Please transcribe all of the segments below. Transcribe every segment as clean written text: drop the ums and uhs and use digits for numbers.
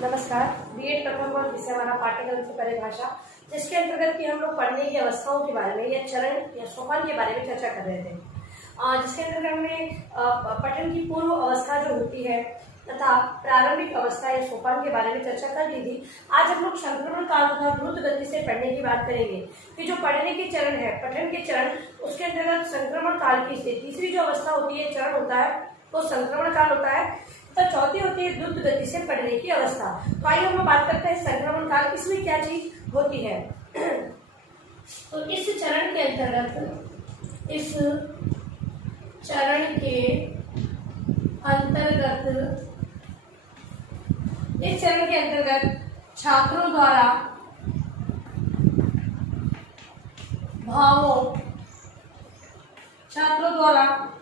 नमस्कार। बीएड प्रथम वर्ष विषय हमारा पाठ्यक्रम की परिभाषा, जिसके अंतर्गत कि हम लोग पढ़ने की अवस्थाओं के बारे में या चरण या सोपान के बारे में चर्चा कर रहे थे। जिसके अंतर्गत हमने पठन की पूर्व अवस्था जो होती है तथा प्रारंभिक अवस्था या सोपान के बारे में चर्चा कर ली थी। आज हम लोग संक्रमण काल तथा द्रुत गति से पढ़ने की बात करेंगे कि जो पढ़ने के चरण है, पठन के चरण, उसके अंतर्गत संक्रमण काल की से तीसरी जो अवस्था होती है, चरण होता है, वो संक्रमण काल होता है। तो चौथी होती है द्रुत गति से पढ़ने की अवस्था। तो आइए हम बात करते हैं संक्रमण काल, इसमें क्या चीज होती है। तो इस चरण के अंतर्गत इस चरण के अंतर्गत छात्रों द्वारा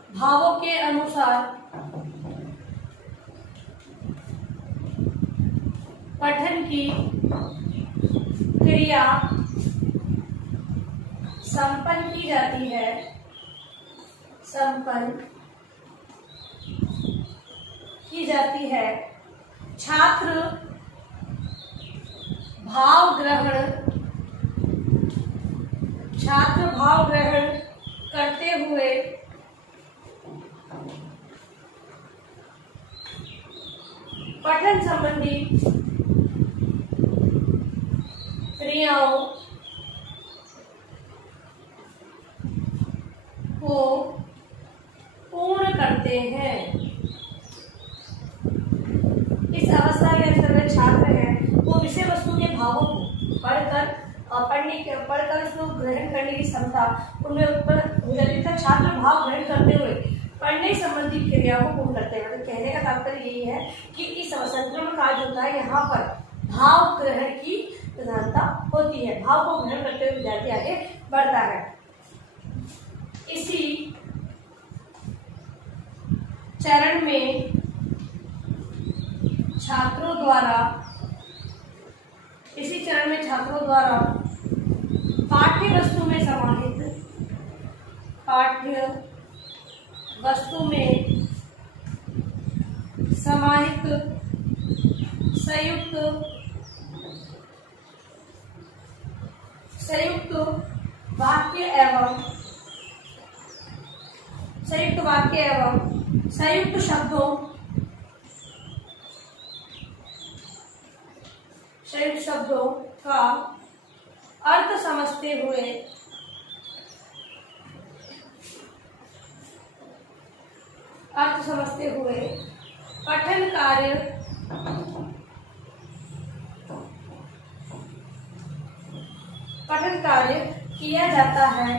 भावों के अनुसार पठन की क्रिया संपन्न की जाती है। छात्र भाव ग्रहण करते हुए पठन संबंधी क्रियाओं को पूर्ण करते हैं। इस अवस्था के अंतर्गत छात्र हैं वो विषय वस्तु के भावों को पढ़कर उसको ग्रहण करने की क्षमता उनमें उत्पन्न हो जाती है। छात्र भाव ग्रहण करते हुए पढ़ने संबंधी क्रिया को पूर्ण करते हैं। मतलब कहने का तात्पर्य यही है कि इस संक्रमण काल जो होता है, यहाँ पर भाव ग्रहण की प्रधानता होती है। भाव को ग्रहण करते हुए विद्यार्थी आगे बढ़ता है। इसी चरण में छात्रों द्वारा पाठ्य वस्तु में समाहित संयुक्त वाक्य एवं संयुक्त शब्दों का अर्थ समझते हुए पठन कार्य किया जाता है।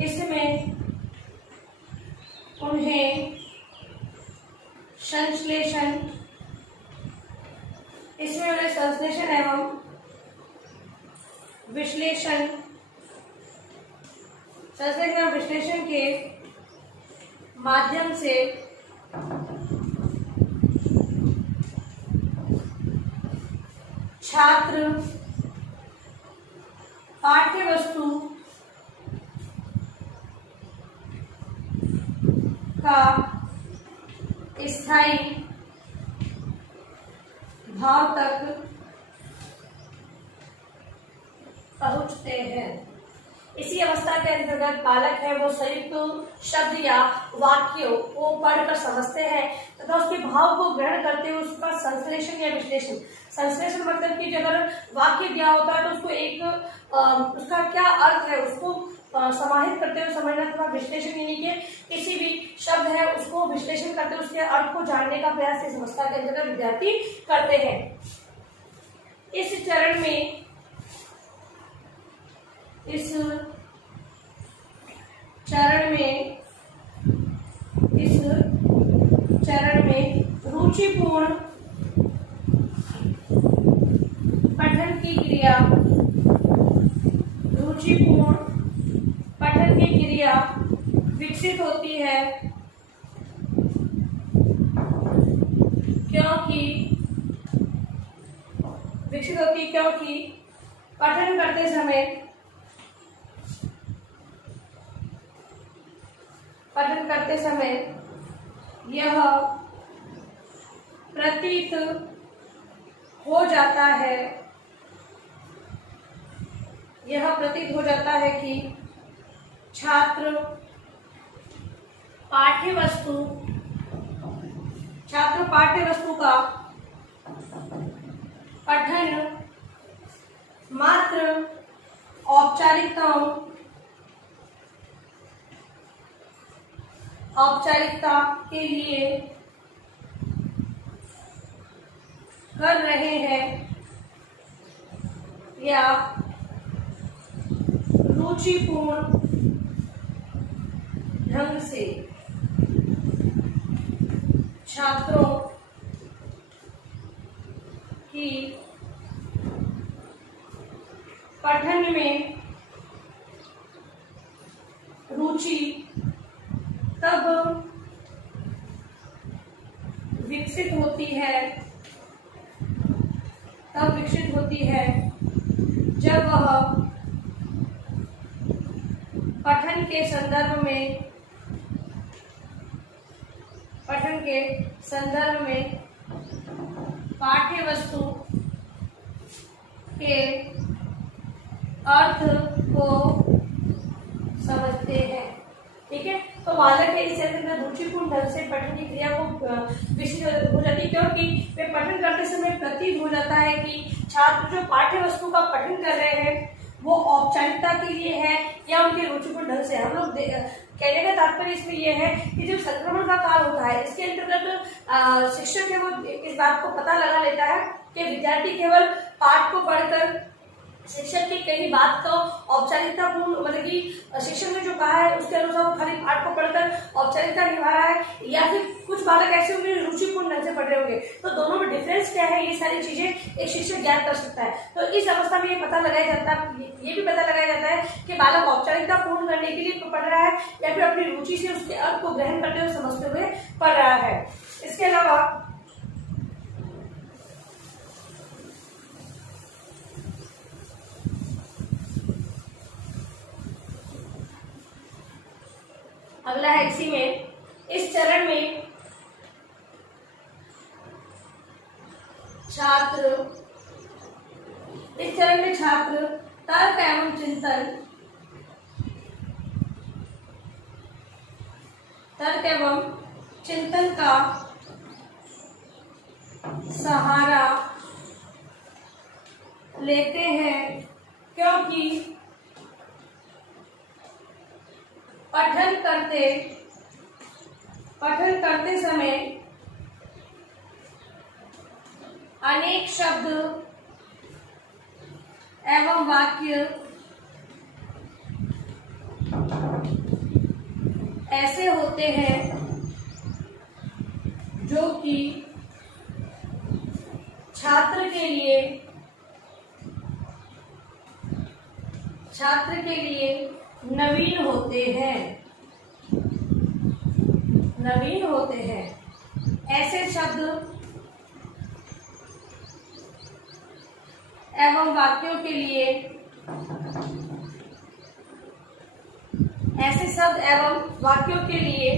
इसमें उन्हें संश्लेषण एवं विश्लेषण के माध्यम से छात्र पाठ्य वस्तु का स्थायी भाव तक पहुंचते हैं। इसी अवस्था के अंतर्गत बालक है वो संयुक्त शब्द या वाक्यों को पढ़कर समझते हैं तथा उसके भाव को ग्रहण करते हुए उसका संश्लेषण या विश्लेषण। संश्लेषण मतलब कि अगर वाक्य दिया होता है तो उसको एक उसका क्या अर्थ है उसको समाहित करते हुए समझना तथा विश्लेषण, यानी कि किसी भी शब्द है उसको विश्लेषण करते हुए उसके अर्थ को जानने का प्रयास इस अवस्था के अंतर्गत विद्यार्थी करते हैं। इस चरण में रुचिपूर्ण पठन की क्रिया विकसित होती है, क्योंकि पठन करते समय यह प्रतीत हो जाता है, यह प्रतीत हो जाता है कि छात्र पाठ्य वस्तु का पठन मात्र औपचारिकता के लिए कर रहे हैं या रुचिपूर्ण ढंग से छात्रों की पठन में रुचि तब विकसित होती है जब वह पठन के संदर्भ में पाठ्य वस्तु के अर्थ को समझते हैं। ठीक है, तो बालक के इस अंदर रुचिपूर्ण ढंग से पठन की क्रिया को विकसित हो जाती है, क्योंकि वे पठन करते समय प्रतीत हो जाता है कि छात्र जो पाठ्य वस्तु का पठन कर रहे हैं वो औपचारिकता के लिए है या उनके रुचिपूर्ण ढंग से। हम लोग कहने का तात्पर्य इसमें यह है कि जब संक्रमण का काल होता है, इसके अंतर्गत शिक्षक है वो इस बात को पता लगा लेता है कि विद्यार्थी केवल पाठ को पढ़कर शिक्षक की कही बात को औपचारिकता पूर्ण, मतलब कि शिक्षक ने जो कहा है उसके अनुसार वो खाली पाठ को पढ़कर औपचारिकता निभा रहा है, या फिर कुछ बालक ऐसे होंगे रुचिपूर्ण ढंग से पढ़ रहे होंगे। तो दोनों में डिफरेंस क्या है, ये सारी चीजें एक शिक्षक ज्ञान कर सकता है। तो इस अवस्था में ये भी पता लगाया जाता है कि बालक औपचारिकता पूर्ण करने के लिए पढ़ रहा है या फिर अपनी रुचि से उसके अर्थ को ग्रहण करते हुए समझते हुए पढ़ रहा है। इसके अलावा अगला है इसी में, इस चरण में छात्र तर्क एवं चिंतन का सहारा लेते हैं, क्योंकि पठन करते समय अनेक शब्द एवं वाक्य ऐसे होते हैं जो कि छात्र के लिए नवीन होते हैं। ऐसे शब्द एवं वाक्यों के लिए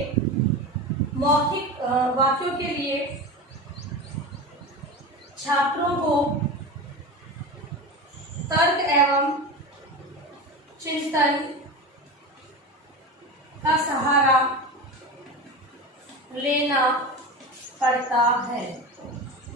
मौखिक वाक्यों के लिए छात्रों को तर्क एवं चिंतन का सहारा लेना पड़ता है।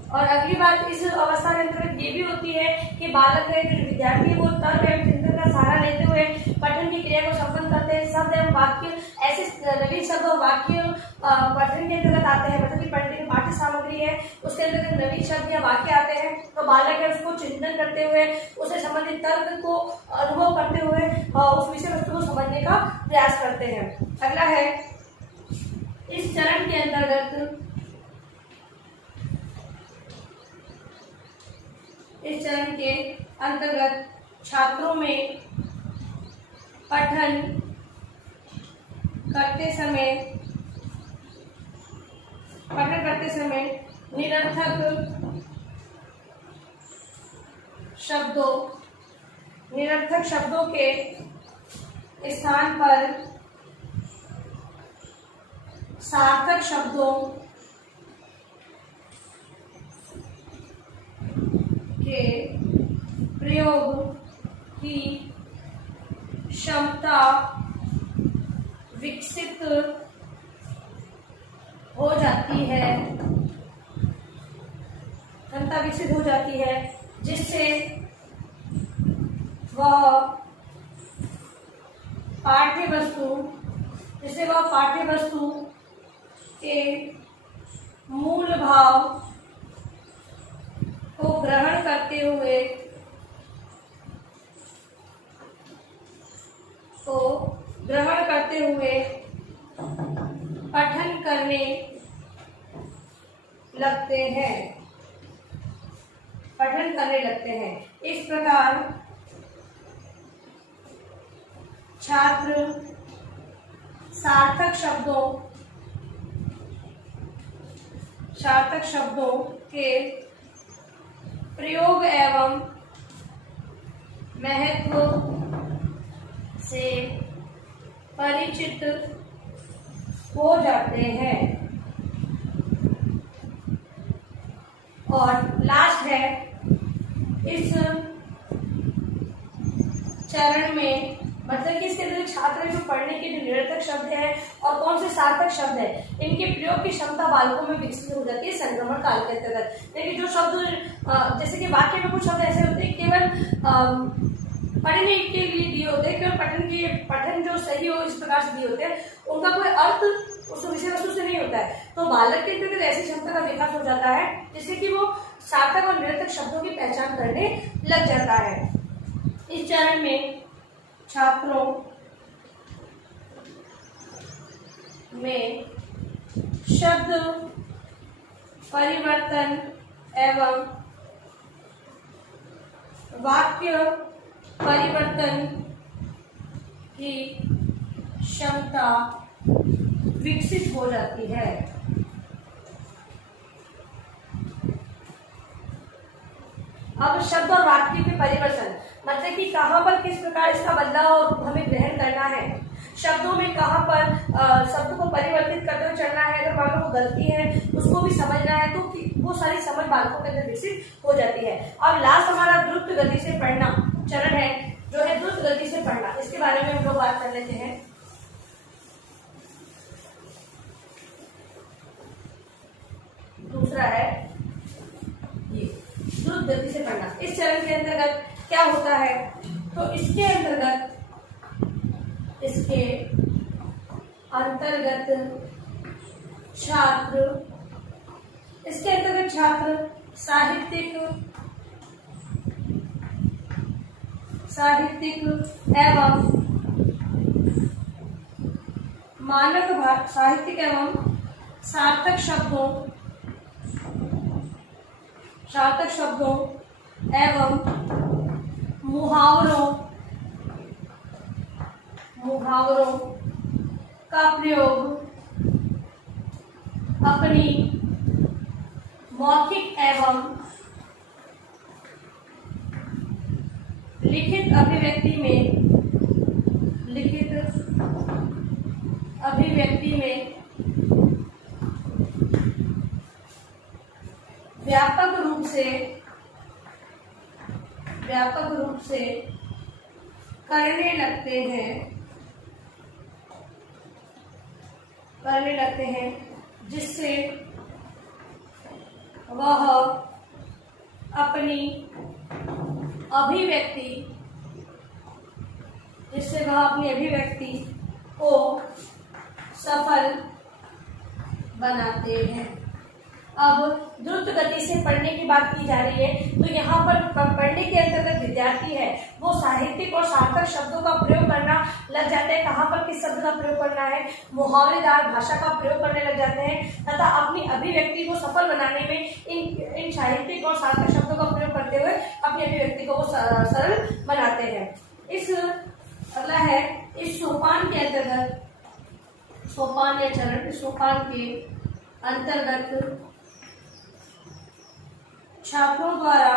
और अगली बात इस अवस्था के अंतर्गत ये भी होती है कि बालक है, जो विद्यार्थी है, वो तर्क एवं चिंतन का सहारा लेते हुए पठन की क्रिया को संपन्न करते हैं। शब्द एवं वाक्य ऐसे नवीन शब्द और वाक्य पठन के अंतर्गत आते हैं, मतलब कि पढ़ने की पाठ्य सामग्री है उसके अंतर्गत नवीन शब्द या वाक्य आते हैं। तो बालक है उसको चिंतन करते हुए, उससे संबंधित तर्क को अनुभव करते हुए उस विषय वस्तु को समझने का प्रयास करते हैं। अगला है, इस चरण के अंतर्गत छात्रों में पठन करते समय निरर्थक शब्दों के स्थान पर सार्थक के प्रयोग की क्षमता विकसित हो जाती है, जिससे वह पाठ्य वस्तु के मूल भाव को ग्रहण करते हुए पठन करने लगते हैं। इस प्रकार छात्र सार्थक शब्दों के प्रयोग एवं महत्व से परिचित हो जाते हैं। और लास्ट है, इस चरण में मतलब कि इसके अंदर छात्र जो पढ़ने के जो निरर्थक शब्द है और कौन से सार्थक शब्द है, इनके प्रयोग की क्षमता बालकों में विकसित हो जाती है संक्रमण काल के अंतर्गत। लेकिन जो शब्द जैसे कि वाक्य में कुछ शब्द ऐसे होते हैं केवल पढ़ने के लिए दिए होते हैं, केवल पठन जो सही हो इस प्रकार से दिए होते हैं, उनका कोई अर्थ उस विषय वस्तु से नहीं होता है। तो बालक के अंतर्गत ऐसी क्षमता का विकास हो जाता है जिससे कि वो सार्थक और निरर्थक शब्दों की पहचान करने लग जाता है। इस चरण में छात्रों में शब्द परिवर्तन एवं वाक्य परिवर्तन की क्षमता विकसित हो जाती है। अब शब्द और वाक्य के परिवर्तन मतलब कि कहाँ पर किस प्रकार इसका बदलाव हमें ग्रहण करना है, शब्दों में कहाँ पर शब्द को परिवर्तित करते हुए चलना है, अगर बालकों को गलती है उसको भी समझना है, तो वो सारी समझ बालकों के अंदर विकसित हो जाती है। अब लास्ट हमारा द्रुत गति से पढ़ना चरण है, जो है द्रुत गति से पढ़ना। इसके बारे में हम लोग बात कर लेते हैं। दूसरा है ये द्रुत गति से पढ़ना। इस चरण के अंतर्गत क्या होता है, तो इसके अंतर्गत छात्र साहित्यिक एवं मानक साहित्यिक एवं सार्थक शब्दों एवं मुहावरों का प्रयोग अपनी मौखिक एवं लिखित अभिव्यक्ति में व्यापक रूप से करने लगते हैं, जिससे वह अपनी अभिव्यक्ति को सफल बनाते हैं। अब द्रुत गति से पढ़ने की बात की जा रही है, तो यहाँ पर पढ़ने के अंतर्गत विद्यार्थी है वो साहित्यिक और सार्थक शब्दों का प्रयोग करना लग जाते हैं। कहाँ पर किस शब्द का प्रयोग करना है, मुहावरेदार भाषा का प्रयोग करने लग जाते हैं तथा अपनी अभिव्यक्ति को सफल बनाने में इन साहित्यिक और सार्थक शब्दों का प्रयोग करते हुए अपनी अभिव्यक्ति को वो सरल बनाते हैं। इस अगला है इस सोपान के अंतर्गत, सोपान या चरण, सोपान के अंतर्गत छात्रों द्वारा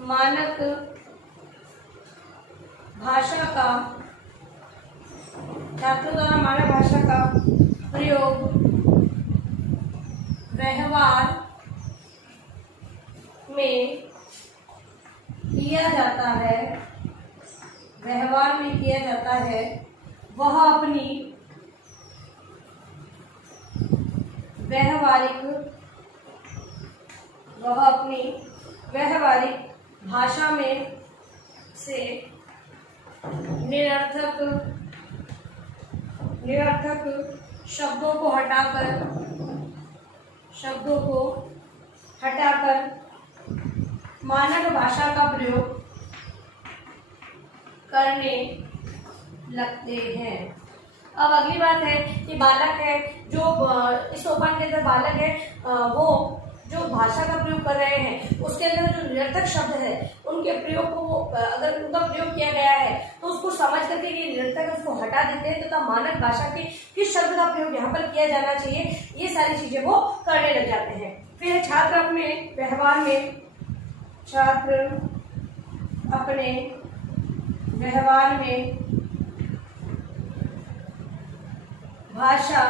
मानक भाषा का प्रयोग व्यवहार में किया जाता है, व्यवहार में किया जाता है, वह अपनी व्यवहारिक भाषा में से निरर्थक शब्दों को हटाकर मानक भाषा का प्रयोग करने लगते हैं। अब अगली बात है कि बालक है, जो इस सोपान के अंदर बालक है, वो जो भाषा का प्रयोग कर रहे हैं उसके अंदर जो निरर्थक शब्द है उनके प्रयोग को वो अगर उनका प्रयोग किया गया है तो उसको समझ करके ये निरर्थक उसको हटा देते हैं तथा मानक भाषा के किस शब्द का प्रयोग यहाँ पर किया जाना चाहिए, ये सारी चीजें वो करने लग जाते हैं। फिर छात्र अपने व्यवहार में भाषा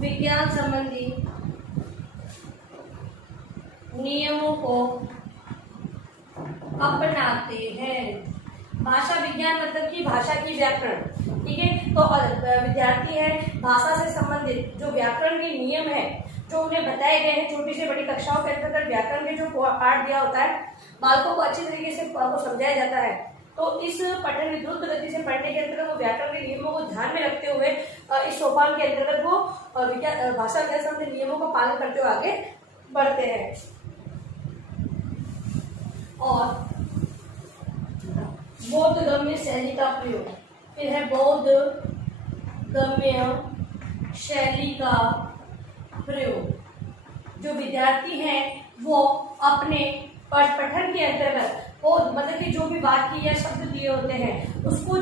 विज्ञान संबंधी नियमों को अपनाते हैं। भाषा विज्ञान मतलब कि भाषा की व्याकरण, ठीक है। तो विद्यार्थी है, भाषा से संबंधित जो व्याकरण के नियम है जो उन्हें बताए गए हैं, छोटी से बड़ी कक्षाओं के अंतर्गत व्याकरण के जो पाठ दिया होता है बालकों को अच्छी तरीके से समझाया जाता है। तो इस पठन में द्रुत गति से पढ़ने के अंतर्गत वो व्याकरण के नियमों को ध्यान में रखते हुए इस सोपान के अंतर्गत वो भाषा विज्ञान संबंधी नियमों का पालन करते हुए आगे बढ़ते हैं। और बोधगम्य शैली का प्रयोग, फिर है बोधगम्य शैली का प्रयोग। जो विद्यार्थी हैं वो अपने पठन के अंतर्गत वो मतलब कि जो भी बात की या शब्द दिए होते हैं उसको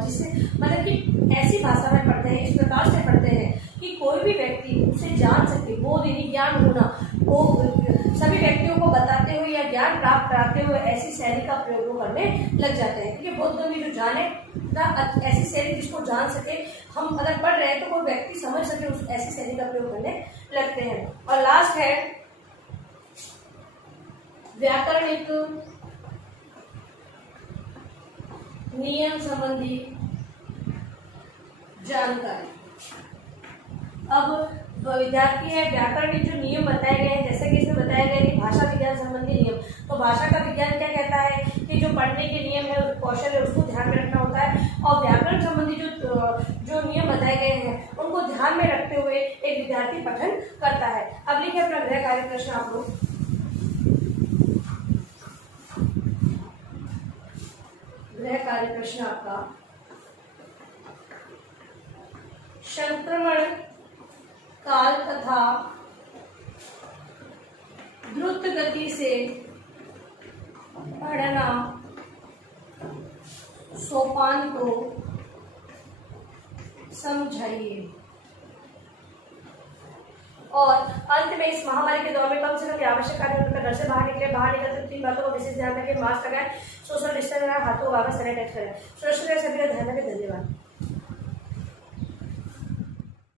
जिससे मतलब कि ऐसी भाषा में पढ़ते हैं, इस प्रकार से पढ़ते हैं कि कोई भी व्यक्ति उसे जान सके। बोध यानी ज्ञान होना, वो सभी व्यक्तियों को बताते हुए या ज्ञान प्राप्त कराते हुए ऐसी शैली का प्रयोग करने लग जाते हैं। क्योंकि बोधगम्य जो जाने ऐसी शैली जिसको जान सके, हम अगर पढ़ रहे हैं तो कोई व्यक्ति समझ सके, उस ऐसी शैली का प्रयोग करने लगते हैं। और लास्ट है व्याकरणिक नियम संबंधी जानकारी। अब विद्यार्थी है, व्याकरण के जो नियम बताए गए हैं, जैसे कि इसमें बताया गया कि भाषा विज्ञान संबंधी नियम, तो भाषा का विज्ञान क्या कहता है कि जो पढ़ने के नियम है, कौशल है, उसको ध्यान में रखना होता है। और व्याकरण संबंधी जो नियम बताए गए हैं उनको ध्यान में रखते हुए एक विद्यार्थी पठन करता है। अब लिखिए अपना गृह कार्य प्रश्न आप लोग। गृह कार्य प्रश्न आपका, संक्रमण काल तथा द्रुत गति से पढ़ना सोपान को समझाइए। और अंत में इस महामारी के दौर में कम से कम आवश्यक कार्य घर से बाहर निकल तो 3 बातों का विशेष ध्यान रखें। मास्क लगाएं, सोशल डिस्टेंस लगाएं, हाथों को आवाज सैनिटाइज करें। सुरक्षित सभी का ध्यान रखें। धन्यवाद।